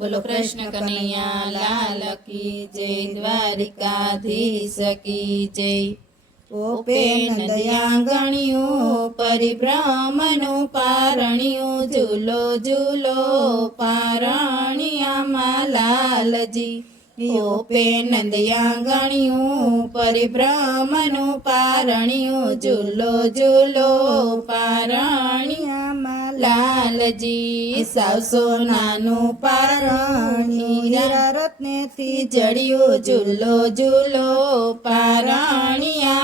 बोलो कृष्ण कन्हैया लाल की जय, द्वारिकाधीश की जय। ओपे नंदयांगणियों परिभ्रमणु पारणियों, झूलो झूलो पारणिया लालजी। ओपे नंदयांगणियों परिभ्रमणु पारणियों, झूलो झूलो पारणिया लालजी। साव सोनानु पारणी हीरा रत्ने थी जड़ियो, झूलो झूलो पारणिया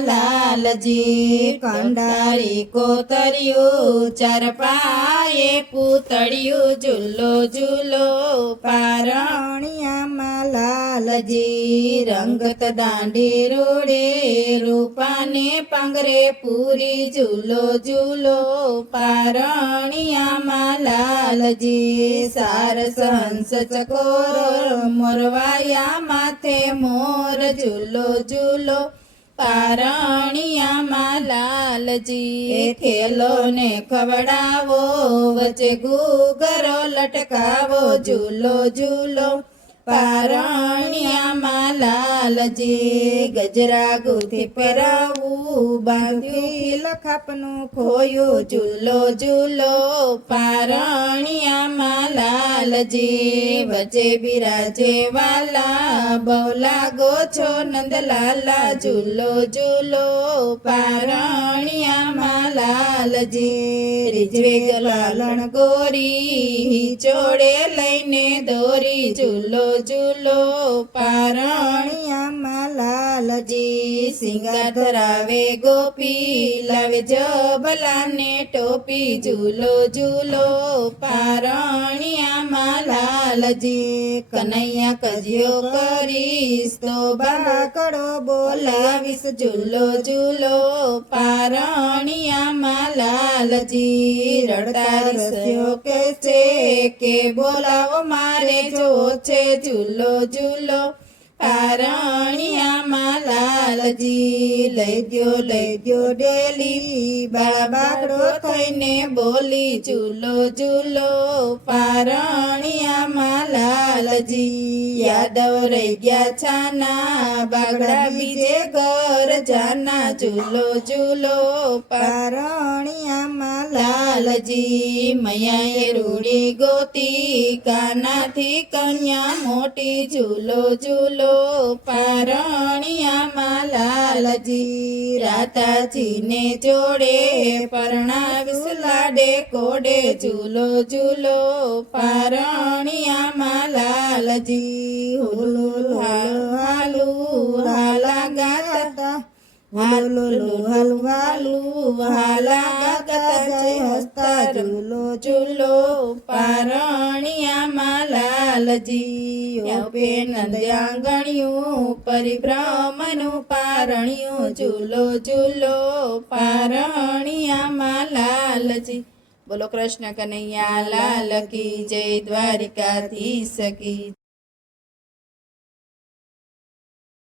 लालजी। कंडारी कोतरियो चार पाए पूतड़ियो, झूलो झूलो पारणिया लालजी। रंगत दांडी रोडे रूपाने पंगरे पूरी, झूलो झूलो पारणिया लालजी। सारस हंस चकोर मोरवाया माथे मोर, झूलो झूलो पारणिया लालजी। खेलो ने खवड़ावो वचे घूघरो लटकावो, झूलो झूलो पारणिया लालजी। गजरा गुथी परावू बांधी लखापनु खोयो, झूलो झूलो पारणिया लालजी। वचे बिराजे वाला बौला गोछो नंदलाला, झूलो झूलो पारणिया लालजी। रिजवे लालण गोरी चोड़े लईने दोरी, झूलो झूलो पारणिया लालजी। सिंगार धरावे गोपी लावे जबला ने टोपी, झूलो झूलो पारणिया लालजी। कन्हैया कजियो करीस तो बाकड़ो बोलावीस, झूलो झूलो पारणिया लालजी। रड़ता रस्यो कैसे के बोलावो मारे जो छे, झूलो झूलो पारणिया लालजी। लई द्यो डेली बाळा बाकड़ो थईने बोली, झूलो झूलो पारणिया लालजी। यादव रही गया छाना बागड़ा बीजे घर जाना, झूलो झूलो पारणिया लालजी। मैयाए रूड़ी गोती काना थी कन्या मोटी, झूलो झूलो पारणिया लालजी। राताजी ने जोड़े परणावीस लाडे कोडे, झूलो झूलो पारणिया लालजी। हुलु हालू हाला गाता, हालू हालू हालू हाला गाता जय हस्ता, झूलो झूलो पारणिया लालजी। ओपे नंदयांगणियों परिभ्रमणु पारणियों, झूलो झूलो पारणिया लालजी। बोलो कृष्ण कन्हैया लाल की जय, द्वारिकाधीश की।